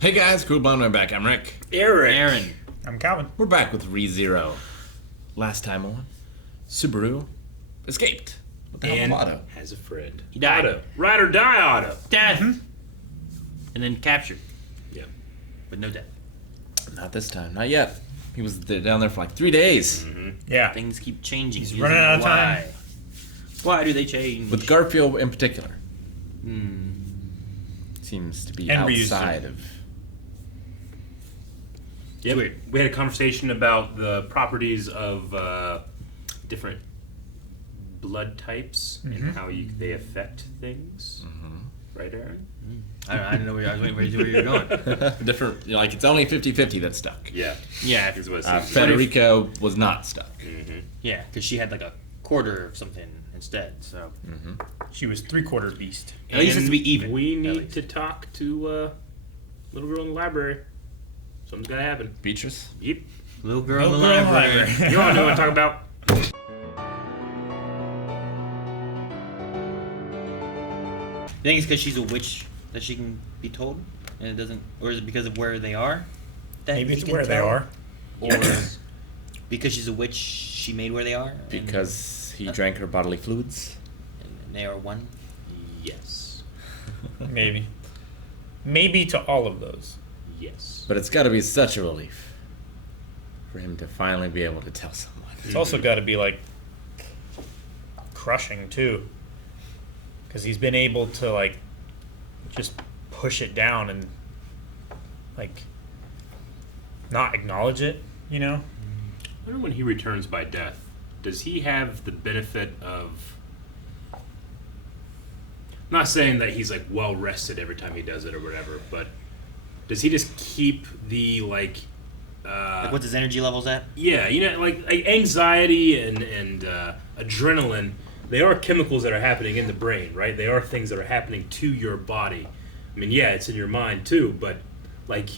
Hey guys, Cool Blonde, I'm back. I'm Rick. Aaron. I'm Calvin. We're back with ReZero. Last time on, Subaru escaped with the help And of Otto. has a friend. He died. Otto. Ride or die Otto. Death. And then captured. Yeah. With no death. Not this time, not yet. He was down there for like 3 days. Yeah. Things keep changing. He's He running doesn't out of know time. Why do they change? With Garfield in particular. Hmm. Seems to be And reused outside him. of... Yep. Weird. We had a conversation about the properties of different blood types and how they affect things. Right, Aaron? I don't know where I was waiting where you were going. different, like it's only 50-50 that's stuck. Yeah. Yeah. Is what it seems. Federico was not stuck. Yeah, because she had like a quarter of something instead. So She was 3/4 beast. at least it has to be even. We at need least. to talk to little girl in the library. Something's gotta happen. Beatrice? Yep. Little girl in the Little girl in the library. library. You all know what I'm talking about. You think it's because she's a witch that she can be told, and it doesn't, or is it because of where they are? That Maybe he it's can where they tell? are. Or because she's a witch, she made where they are? Because he drank her bodily fluids. And they are one? Yes. Maybe. Maybe to all of those. Yes. But it's got to be such a relief for him to finally be able to tell someone. It's also got to be like crushing too, because he's been able to like just push it down and like not acknowledge it. You know? I wonder when he returns by death, does he have the benefit of... I'm not saying that he's like well rested every time he does it or whatever, but does he just keep the like What's his energy levels at? yeah, you know, like anxiety and adrenaline, they are chemicals that are happening in the brain, right? They are things that are happening to your body. I mean, yeah, it's in your mind too, but like,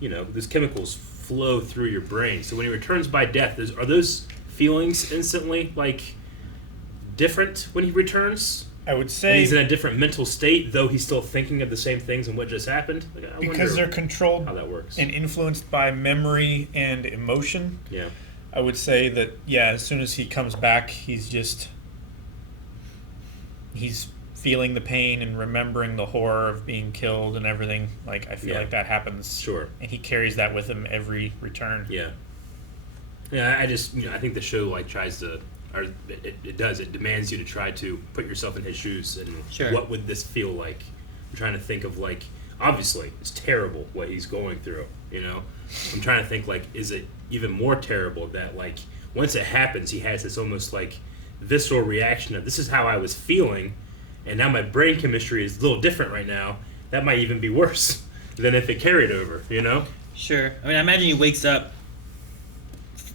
you know, those chemicals flow through your brain. So when he returns by death, are those feelings instantly like different when he returns? I would And say he's in a different mental state, though he's still thinking of the same things and what just happened. Like, I because wonder they're controlled how that works. and influenced by memory and emotion. Yeah. I would say that, yeah, as soon as he comes back, he's feeling the pain and remembering the horror of being killed and everything. Like, I feel Yeah. like that happens. Sure. And he carries that with him every return. Yeah. Yeah, I just, you know, I think the show, like, tries to, or it does, it demands you to try to put yourself in his shoes and Sure. what would this feel like? I'm trying to think of, like, obviously, it's terrible what he's going through, you know? I'm trying to think, like, is it even more terrible that, like, once it happens, he has this almost, like, visceral reaction of, this is how I was feeling, and now my brain chemistry is a little different right now. That might even be worse than if it carried over, you know? Sure. I mean, I imagine he wakes up,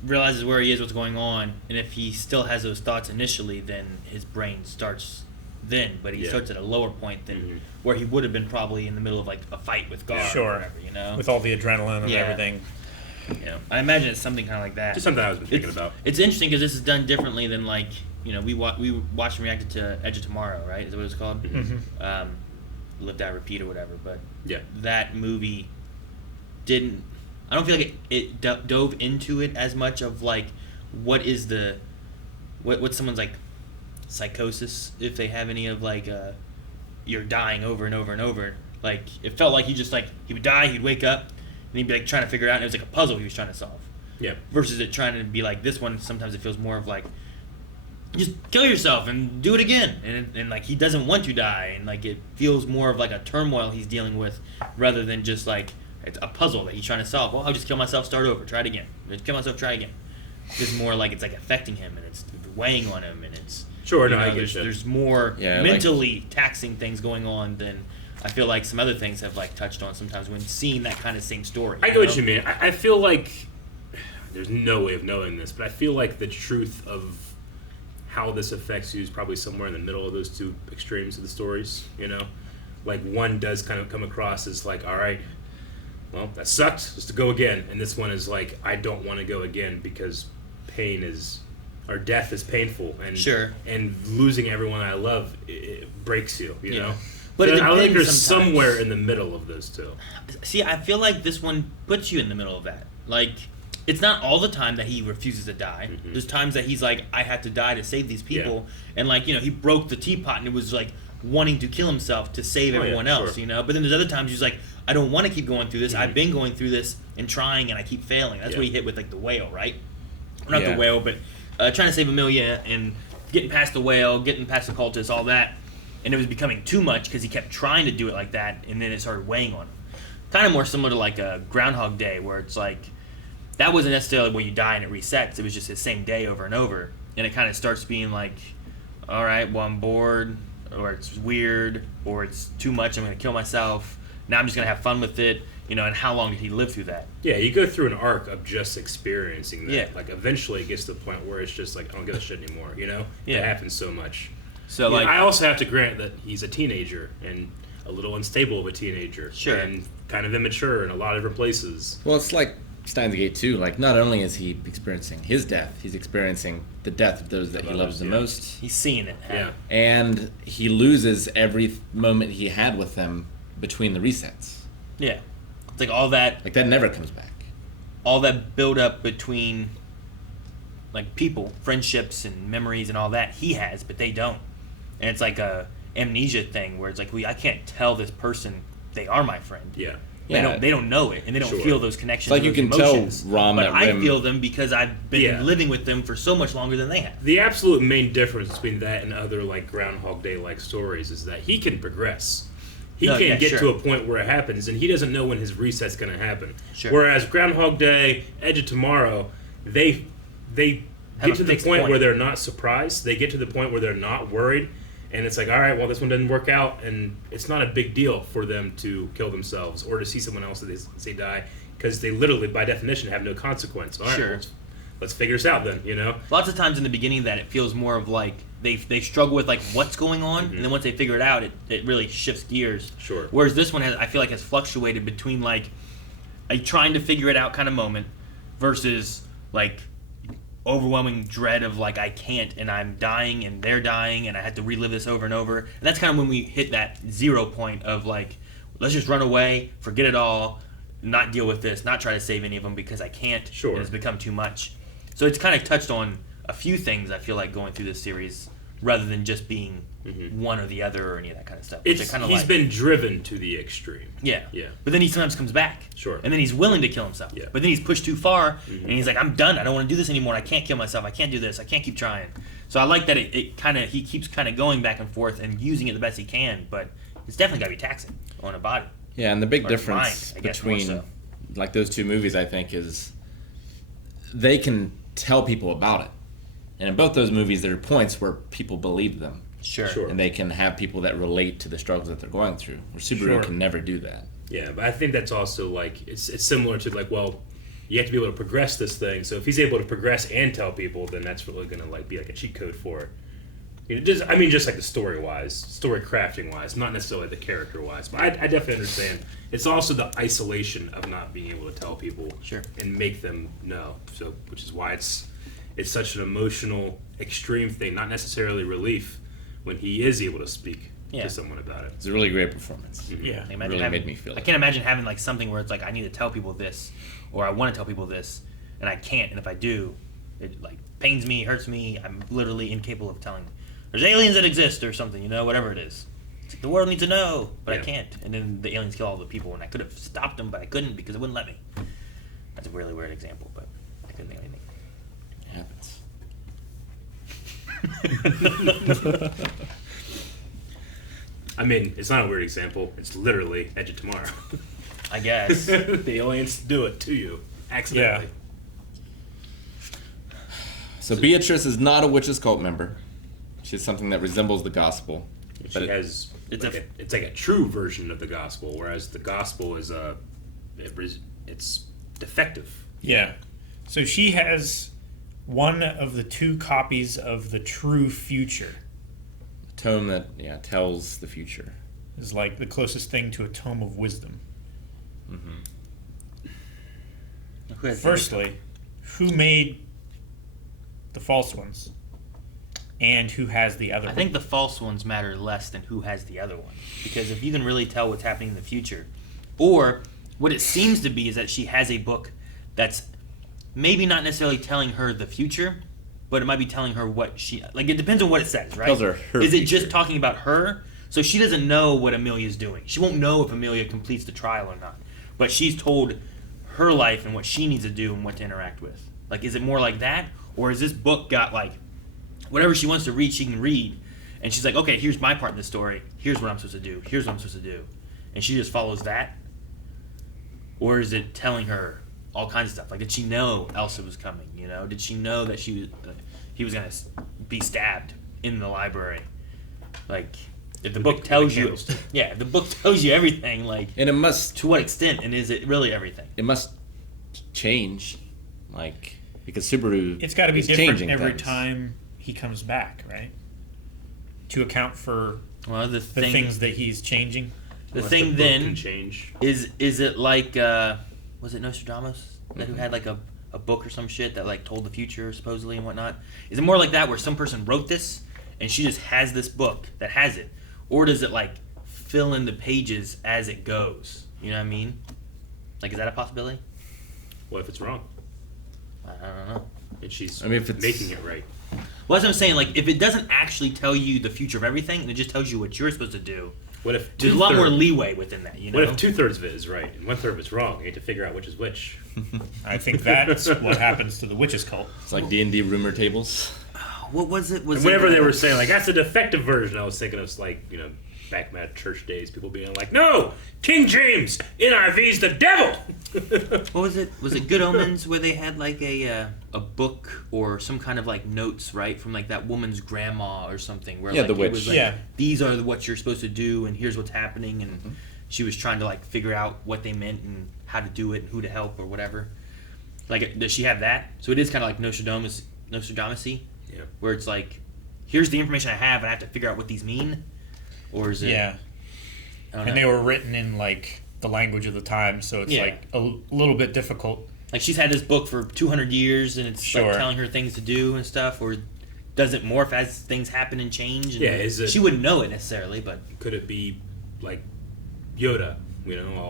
realizes where he is, what's going on, and if he still has those thoughts initially, then his brain starts then, but he Yeah. starts at a lower point than where he would have been probably in the middle of like a fight with God Sure. or whatever, you know? With all the adrenaline and Yeah. everything. You know, I imagine it's something kind of like that. Just something I was thinking about. It's interesting because this is done differently than like, you know, we watched and reacted to Edge of Tomorrow, right? Is that what it's called? Live, Die, Repeat or whatever, but Yeah. that movie didn't, I don't feel like it dove into it as much of like what is the what's someone's like psychosis, if they have any of like you're dying over and over and over. Like it felt like he would die, he'd wake up and he'd be like trying to figure it out, and it was like a puzzle he was trying to solve. Yeah. Versus it trying to be like this one, sometimes it feels more of like just kill yourself and do it again, and like he doesn't want to die, and like it feels more of like a turmoil he's dealing with rather than just like it's a puzzle that he's trying to solve. Well, I'll just kill myself, start over, try it again. Just kill myself, try again. It's more like it's like affecting him and it's weighing on him, and it's Sure, you no, I know, get you. there's more Yeah, mentally taxing things going on than I feel like some other things have like touched on sometimes when seeing that kind of same story. I get what you mean. I feel like there's no way of knowing this, but I feel like the truth of how this affects you is probably somewhere in the middle of those two extremes of the stories, you know? Like one does kind of come across as like, all right, well, that sucked, just to go again. And this one is like, I don't want to go again because pain is, or death is painful. And Sure. and losing everyone I love, it breaks you, you Yeah. know? But it I think depends there's sometimes. somewhere in the middle of those two. See, I feel like this one puts you in the middle of that. Like, it's not all the time that he refuses to die. Mhm. There's times that he's like, I have to die to save these people. And, like, you know, he broke the teapot and it was like wanting to kill himself to save everyone else, sure. you know? But then there's other times he's like, I don't want to keep going through this. Mhm. I've been going through this and trying and I keep failing. That's Yeah. what he hit with, like, the whale, right? Or not Yeah. the whale, but trying to save Amelia and getting past the whale, getting past the cultists, all that. And it was becoming too much because he kept trying to do it like that, and then it started weighing on him. Kind of more similar to like a Groundhog Day, where it's like that wasn't necessarily where you die and it resets. It was just the same day over and over, and it kind of starts being like, all right, well I'm bored, or it's weird, or it's too much. I'm gonna kill myself. Now I'm just gonna have fun with it, you know. And how long did he live through that? Yeah, you go through an arc of just experiencing that. Yeah. Like eventually it gets to the point where it's just like I don't give a shit anymore. You know, Yeah. It happens so much. So Yeah, like, I also have to grant that he's a teenager and a little unstable of a teenager. Sure. And kind of immature in a lot of different places. Well, it's like Steins Gate too. Like, not only is he experiencing his death, he's experiencing the death of those that he loves the Yeah. most, he's seeing it. Yeah. and he loses every moment he had with them between the resets. Yeah. It's like all that Like, that never comes back. build up between like people, friendships and memories and all that he has, but they don't. And it's like a amnesia thing where it's like, I can't tell this person they are my friend. Yeah. Yeah. They don't know it, and they don't Sure. feel those connections. It's like those you can tell emotions. Rom but that I Rim- feel them because I've been Yeah. living with them for so much longer than they have. The absolute main difference between that and other like Groundhog Day like stories is that he can progress. He No, can yeah, get sure. to a point where it happens, and he doesn't know when his reset's going to happen. Sure. Whereas Groundhog Day, Edge of Tomorrow, they Have get a to the fixed point point. where they're not surprised. They get to the point where they're not worried, and it's like, all right, well, this one doesn't work out, and it's not a big deal for them to kill themselves or to see someone else that they say die, because they literally, by definition, have no consequence. All right, Sure. well, let's figure this out then, you know? Lots of times in the beginning that it feels more of like they struggle with like what's going on, Mhm. and then once they figure it out, it really shifts gears. Sure. Whereas this one I feel like has fluctuated between like a trying to figure it out kind of moment versus like overwhelming dread of like I can't and I'm dying and they're dying and I have to relive this over and over. And that's kind of when we hit that 0 point of like, let's just run away, forget it all, not deal with this, not try to save any of them because I can't. Sure. And it's become too much. So it's kind of touched on a few things I feel like going through this series rather than just being one or the other or any of that kind of stuff. Which I kind of He's like. been driven to the extreme. Yeah. Yeah. But then he sometimes comes back. Sure. And then he's willing to kill himself. Yeah. But then he's pushed too far and he's like, I'm done. I don't want to do this anymore. I can't kill myself. I can't do this. I can't keep trying. So I like that it kind of, he keeps kind of going back and forth and using it the best he can, but it's definitely got to be taxing on a body. Yeah, and the big Or difference mind, I guess, more between so. like those two movies, I think, is they can tell people about it. And in both those movies, there are points where people believe them, Sure. and they can have people that relate to the struggles that they're going through. Where Subaru Sure. can never do that. Yeah, but I think that's also like it's similar to like, well, you have to be able to progress this thing. So if he's able to progress and tell people, then that's really gonna like be like a cheat code for it. You know, just like the story wise, story crafting wise, not necessarily the character wise. But I definitely understand. It's also the isolation of not being able to tell people Sure. and make them know. So which is why it's such an emotional, extreme thing, not necessarily relief when he is able to speak Yeah. to someone about it. It's a really great performance. Yeah. I Really having, made me feel I it. can't imagine having like something where it's like I need to tell people this, or I want to tell people this, and I can't. And if I do, it like pains me, hurts me. I'm literally incapable of telling. There's aliens that exist, or something, you know, whatever it is. It's like, the world needs to know, but I Yeah. can't. And then the aliens kill all the people, and I could have stopped them, but I couldn't because it wouldn't let me. That's a really weird example, but I couldn't think of anything. It happens. I mean, it's not a weird example. It's literally Edge of Tomorrow. I guess. The aliens do it to you accidentally. So Beatrice is not a witch's cult member. She's something that resembles the gospel. She But it- has It's it's like a true version of the gospel, whereas the gospel is it's defective. Yeah. So she has one of the two copies of the true future. A tome that tells the future. Is like the closest thing to a tome of wisdom. Firstly, who made the false ones? and who has the other I one. think the false ones matter less than who has the other one. Because if you can really tell what's happening in the future, or what it seems to be is that she has a book that's maybe not necessarily telling her the future, but it might be telling her what she... Like, it depends on what it says, right? Tells her her Is it future. just talking about her? So she doesn't know what Amelia's doing. She won't know if Amelia completes the trial or not. But she's told her life and what she needs to do and what to interact with. Like, is it more like that? Or is this book got, like, whatever she wants to read, she can read. And she's like, okay, here's my part in the story. Here's what I'm supposed to do. Here's what I'm supposed to do. And she just follows that? Or is it telling her all kinds of stuff? Like, did she know Elsa was coming, you know? Did she know that he was going to be stabbed in the library? Like, if the book tells you... Yeah, if the book tells you everything, like... And it must... To what extent? And is it really everything? It must change, like... Because Subaru It's got to be is different changing every things. time he comes back, right? To account for Well, the the things that he's changing. The Unless thing book then can change. is it like was it Nostradamus that who had like a book or some shit that like told the future supposedly and whatnot? Is it more like that where some person wrote this and she just has this book that has it, or does it like fill in the pages as it goes? You know what I mean? Like, is that a possibility? What if it's wrong? I don't know. And she's if it's making it right. Well, that's what I'm saying. Like, if it doesn't actually tell you the future of everything and it just tells you what you're supposed to do, What if there's a lot more leeway within that. You know? What if 2/3 of it is right and 1/3 of it's wrong? You have to figure out which is which. I think that's what happens to the witches cult. It's like D&D rumor tables. What was it? Was And whenever it, they were saying like that's a defective version, I was thinking of like back in my church days, people being like, "No, King James NIV's the devil." What was it? Was it Good Omens where they had like a book or some kind of like notes, right, from like that woman's grandma or something? Where Yeah, like, the it witch. was like, Yeah. these are what you're supposed to do, and here's what's happening, and she was trying to like figure out what they meant and how to do it and who to help or whatever. Like, does she have that? So it is kind of like Nostradamus-y, Yeah. where it's like, here's the information I have, and I have to figure out what these mean, or is it? Yeah. I don't And know. they were written in like the language of the time, so it's Yeah. like a little bit difficult. Like, she's had this book for 200 years, and it's Sure. like telling her things to do and stuff, or does it morph as things happen and change? And Yeah, is it- she wouldn't know it necessarily, but Could it be like Yoda?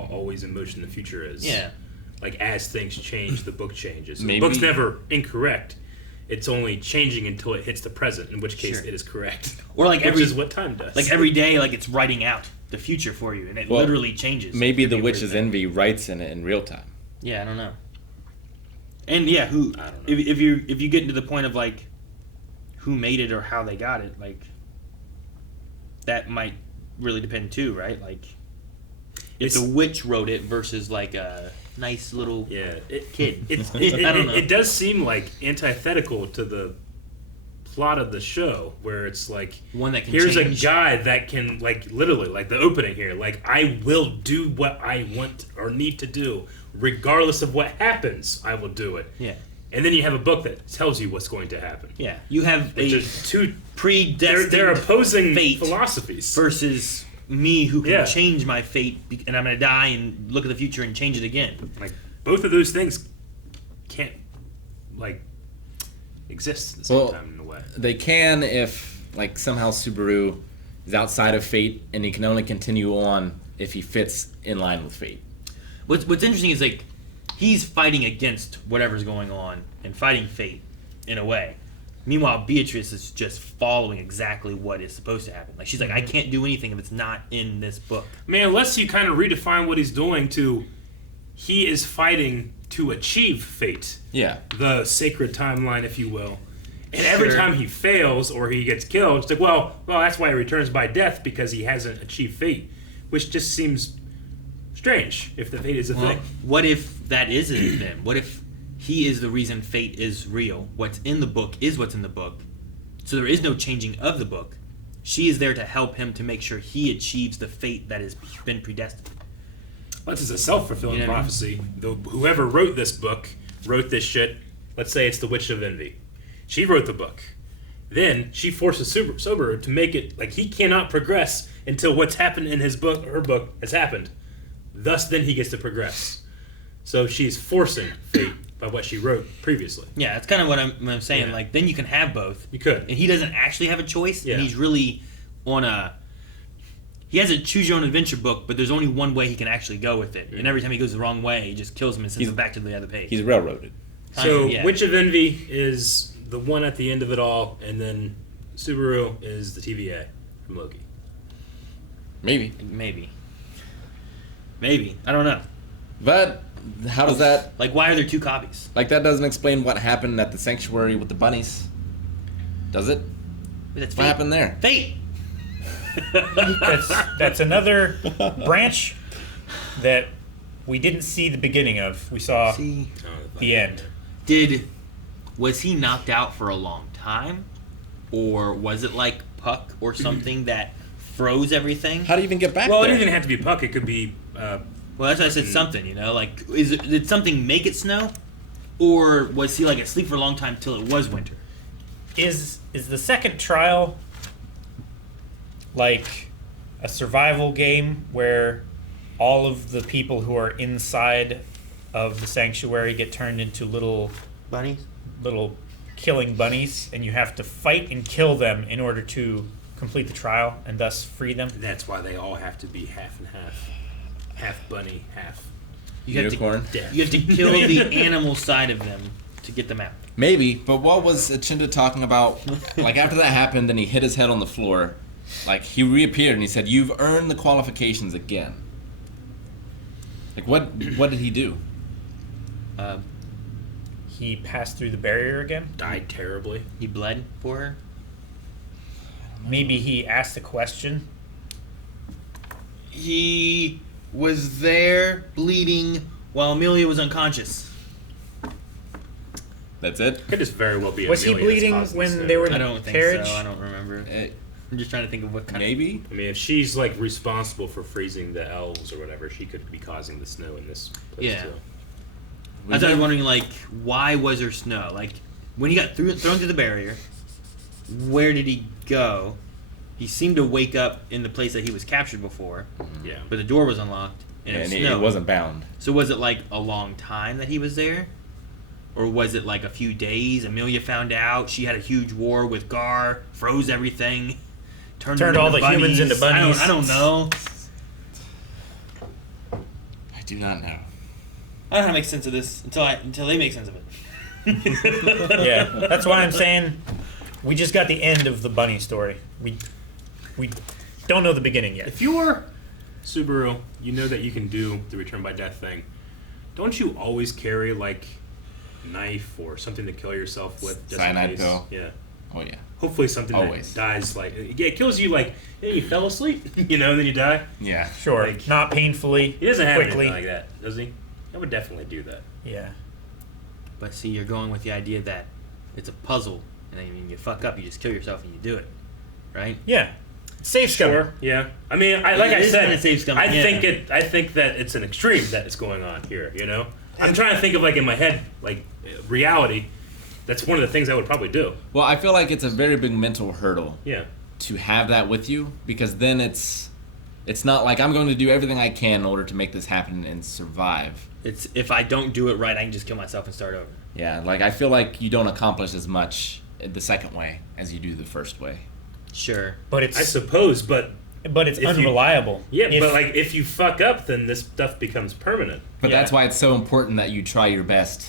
Always in motion. The future is. yeah. Like as things change, the book changes. So Maybe- the book's never incorrect. It's only changing until it hits the present, in which case Sure. it is correct. Or like Which every is what time does. like every day, like it's writing out the future for you, and it Well, literally changes. Maybe Could the be a weird witch's thing. envy writes in it in real time. Yeah, I don't know. And yeah, who? I don't know. If you get into the point of like who made it or how they got it, like that might really depend too, right? Like if the witch wrote it versus like a nice little Yeah, kid. I don't know. It does seem like antithetical to the plot of the show, where it's like One that can here's change. a guy that can like literally like the opening here, like I will do what I want or need to do, regardless of what happens. I will do it. Yeah. And then you have a book that tells you what's going to happen. Yeah, you have Which a is two. predestined They're opposing fate philosophies. versus me who can Yeah. change my fate and I'm going to die and look at the future and change it again. Like both of those things can't like exist at the same Well, time in a way. They can if, like, somehow Subaru is outside of fate, and he can only continue on if he fits in line with fate. What's interesting is like he's fighting against whatever's going on and fighting fate in a way. Meanwhile, Beatrice is just following exactly what is supposed to happen. Like she's like, I can't do anything if it's not in this book. Man, unless you kind of redefine what he's doing to, he is fighting to achieve fate, Yeah. the sacred timeline, if you will. And every Sure. time he fails or he gets killed, it's like, well, that's why he returns by death, because he hasn't achieved fate, which just seems strange if the fate is a Well, thing. what if that isn't then? What if he is the reason fate is real? What's in the book is what's in the book. So there is no changing of the book. She is there to help him to make sure he achieves the fate that has been predestined. This is a self-fulfilling You know what I mean? prophecy. Whoever wrote this book wrote this shit. Let's say it's the Witch of Envy. She wrote the book. Then she forces Subaru to make it like he cannot progress until what's happened in his book, her book, has happened. Thus, then he gets to progress. So she's forcing fate by what she wrote previously. Yeah, that's kind of what I'm saying. Yeah. Like, then you can have both. You could. And he doesn't actually have a choice. Yeah. And he's really on a... He has a choose-your-own-adventure book, but there's only one way he can actually go with it. And every time he goes the wrong way, he just kills him and sends him back to the other page. He's railroaded. So, Yeah. Witch of Envy is the one at the end of it all, and then Subaru is the TVA from Loki. Maybe. Maybe. I don't know. But how does that... Like, why are there two copies? Like, that doesn't explain what happened at the sanctuary with the bunnies. Does it? That's What fate. happened there? Fate! That's another branch that we didn't see the beginning of. We saw See, the end. was he knocked out for a long time? Or was it like Puck or something that froze everything? How do you even get back Well, there? it doesn't have to be Puck. It could be... Well, that's why I said something, you know? Like, did something make it snow? Or was he like asleep for a long time till it was winter? Is the second trial like a survival game where all of the people who are inside of the sanctuary get turned into little Bunnies? killing bunnies, and you have to fight and kill them in order to complete the trial and thus free them? That's why they all have to be half and half. Half bunny, half Unicorn? death. You have to kill the animal side of them to get them out. Maybe, but what was Achinda talking about? Like, after that happened and he hit his head on the floor, like, he reappeared and he said, "You've earned the qualifications again." Like, what did he do? He passed through the barrier again? Died terribly. He bled for her? Maybe he asked a question. He was there bleeding while Amelia was unconscious. That's it? Could just very well be. Was he Amelia that's bleeding causing when this they were in I the don't think carriage? so. I don't remember. I'm just trying to think of what kind Maybe? I mean, if she's like responsible for freezing the elves or whatever, she could be causing the snow in this place Yeah. too. I was wondering, like, why was there snow? Like, when he got thrown through the barrier, where did he go? He seemed to wake up in the place that he was captured before, Yeah. but the door was unlocked and, And it it snowed. wasn't bound. So was it like a long time that he was there? Or was it like a few days? Amelia found out, she had a huge war with Gar, froze everything, turned them all into the humans into bunnies. I don't know. I do not know. I don't know how to make sense of this until they make sense of it. Yeah, that's why I'm saying we just got the end of the bunny story. We don't know the beginning yet. If you're Subaru, you know that you can do the return by death thing. Don't you always carry like a knife or something to kill yourself with? Just in Cyanide case? pill. Yeah. Oh, yeah. Hopefully something Always. that dies like it kills you like you fell asleep, and then you die. Yeah. Sure, Like- not painfully. He doesn't have quickly. anything like that, does he? I would definitely do that. Yeah. But see, you're going with the idea that it's a puzzle, and then when you fuck up, you just kill yourself and you do it, right? Yeah. Safe scum. Sure. Yeah. I mean, like It I is said, kinda safe scum, I yeah. think that it's an extreme that is going on here. I'm trying to think of like in my head, like reality. That's one of the things I would probably do. Well, I feel like it's a very big mental hurdle Yeah. to have that with you, because then it's not like I'm going to do everything I can in order to make this happen and survive. It's if I don't do it right, I can just kill myself and start over. Yeah, like I feel like you don't accomplish as much the second way as you do the first way. Sure. But I it's suppose, but it's if you- unreliable. yeah, If- but like if you fuck up, then this stuff becomes permanent. But Yeah. that's why it's so important that you try your best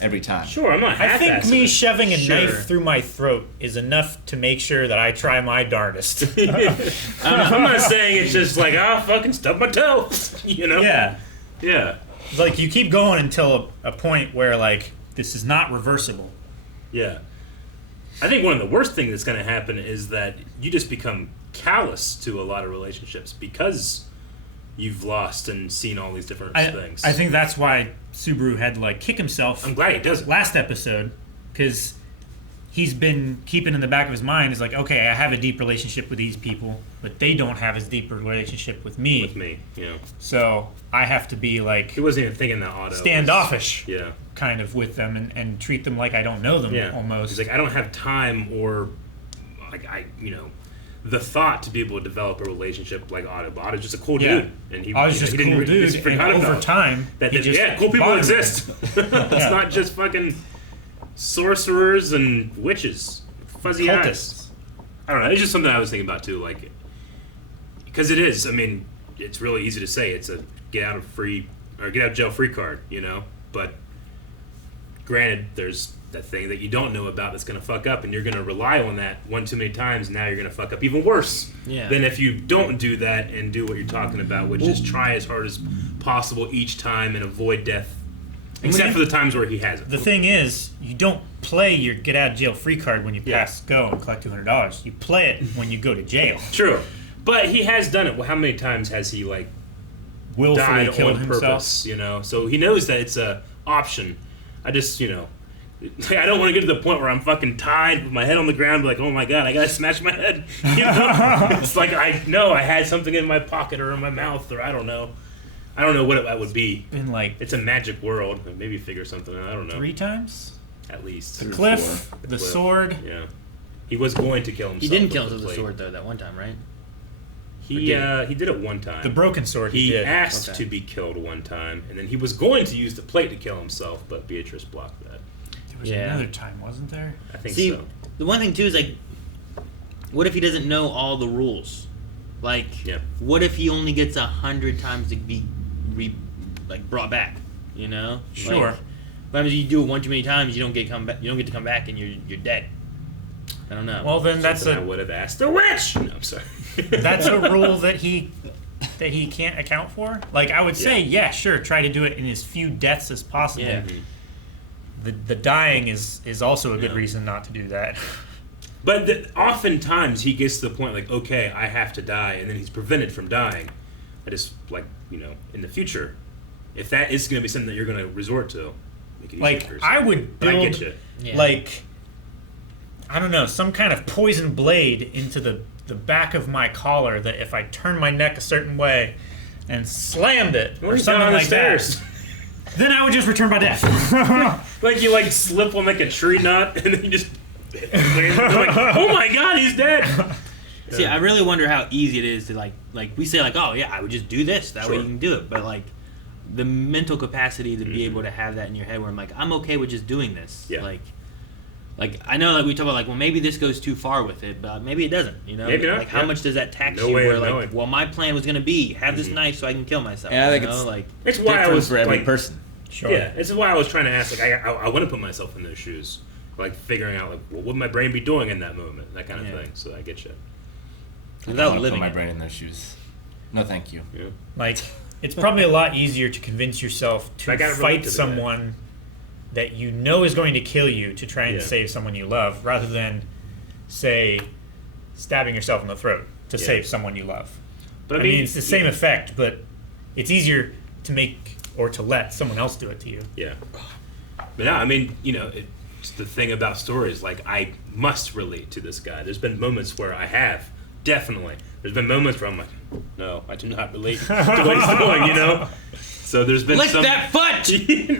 every time. Sure, I'm not I half-assing think me it. shoving a Sure. knife through my throat is enough to make sure that I try my darndest. I'm not saying it's just like fucking stub my toe. Yeah. Yeah. It's like you keep going until a point where like this is not reversible. Yeah. I think one of the worst things that's going to happen is that you just become callous to a lot of relationships because you've lost and seen all these different things. I think that's why Subaru had to like kick himself I'm glad he does it. last episode, because he's been keeping in the back of his mind is like, okay, I have a deep relationship with these people, but they don't have as deep a relationship with me. With me, So I have to be like he wasn't even thinking that Otto standoffish was, kind of with them and treat them like I don't know them yeah. almost. He's like, I don't have time or like the thought to be able to develop a relationship like Autobot is just a cool Yeah. dude, and he Otto's you know, just he a didn't cool re- dude, just and forgot over about time, that. he just Yeah, cool people bonded with exist. him. It's Yeah. not just fucking sorcerers and witches, fuzzy eyes. Cultists. I don't know. It's just something I was thinking about too, like because it is. I mean, it's really easy to say it's a get out of jail free card, you know. But granted, there's that thing that you don't know about that's going to fuck up, and you're going to rely on that one too many times, and now you're going to fuck up even worse Yeah. than if you don't do that and do what you're talking about, which is try as hard as possible each time and avoid death, except for the times where he hasn't. The thing is, you don't play your get out of jail free card when you Yeah. pass go and collect $200. You play it when you go to jail. True, but he has done it. Well, how many times has he like Willfully died killed on himself. purpose? You know, so he knows that it's a option. I just, you know. I don't want to get to the point where I'm fucking tied with my head on the ground, be like, oh my god, I gotta smash my head. You know? It's like I know I had something in my pocket or in my mouth, or I don't know. I don't know what that would be. Been like It's a magic world. Maybe figure something out. I don't know. 3 times. At least. The cliff, the cliff. sword. Yeah. He was going to kill himself. He didn't kill with himself the with the blade. sword though that one time, right? He did it one time. The broken sword he He did. asked Okay. to be killed one time, and then he was going to use the plate to kill himself, but Beatrice blocked that. There was Yeah. another time, wasn't there? I think See, so. the one thing too is like, what if he doesn't know all the rules? Like, Yeah. what if he only gets 100 times to be brought back? You know? Sure. Like, but if you do it one too many times, you don't get to come back, and you're dead. I don't know. Well, then that's Something I a would have asked the witch. No, I'm sorry. that's a rule that he can't account for. Like I would say, Yeah. yeah, sure, try to do it in as few deaths as possible. Yeah. The dying is also a good Yeah. reason not to do that. But oftentimes he gets to the point like, okay, I have to die, and then he's prevented from dying. I just like in the future, if that is going to be something that you're going to resort to, make it easier Like for yourself. I would But I build get you. Yeah. like I don't know, some kind of poison blade into the back of my collar that if I turned my neck a certain way and slammed it What or are you something doing on the like stairs? that, then I would just return by death. Like you slip on like a tree knot, and then you just land. You're like, oh my god, he's dead. See, I really wonder how easy it is to like we say like, oh yeah, I would just do this. That way Sure. you can do it. But like the mental capacity to be able to have that in your head, where I'm like, I'm okay with just doing this. Yeah. Like I know like we talk about like, well maybe this goes too far with it, but maybe it doesn't. You know, Maybe not, like how yeah. much does that tax No you? way Where of like, knowing. well my plan was gonna be have this knife so I can kill myself. Yeah, I think you know? it's like It's why I different was for every like, person. Sure. yeah, this is why I was trying to ask. Like, I want to put myself in those shoes, like figuring out like, what would my brain be doing in that moment, that kind of Yeah. thing. So I get you. I without don't wanna living put my it. brain in those shoes. No, thank you. Yeah. Like, it's probably a lot easier to convince yourself I to gotta relate fight to that. someone that you know is going to kill you to try and Yeah. save someone you love, rather than, say, stabbing yourself in the throat to Yeah. save someone you love. But I mean, it's the same effect, but it's easier to make or to let someone else do it to you. Yeah. But no, I mean, it's the thing about stories. Like, I must relate to this guy. There's been moments where I have, definitely. There's been moments where I'm like, no, I do not relate to what he's doing, So there's been Lick some... that foot!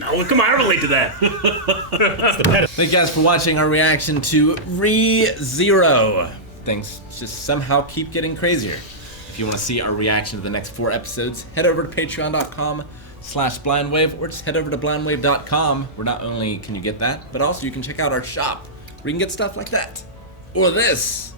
No, come on, I relate to that. It's the pedestal. Thank you guys for watching our reaction to ReZero. Things just somehow keep getting crazier. If you want to see our reaction to the next 4 episodes, head over to patreon.com/blindwave or just head over to blindwave.com, where not only can you get that, but also you can check out our shop where you can get stuff like that. Or this.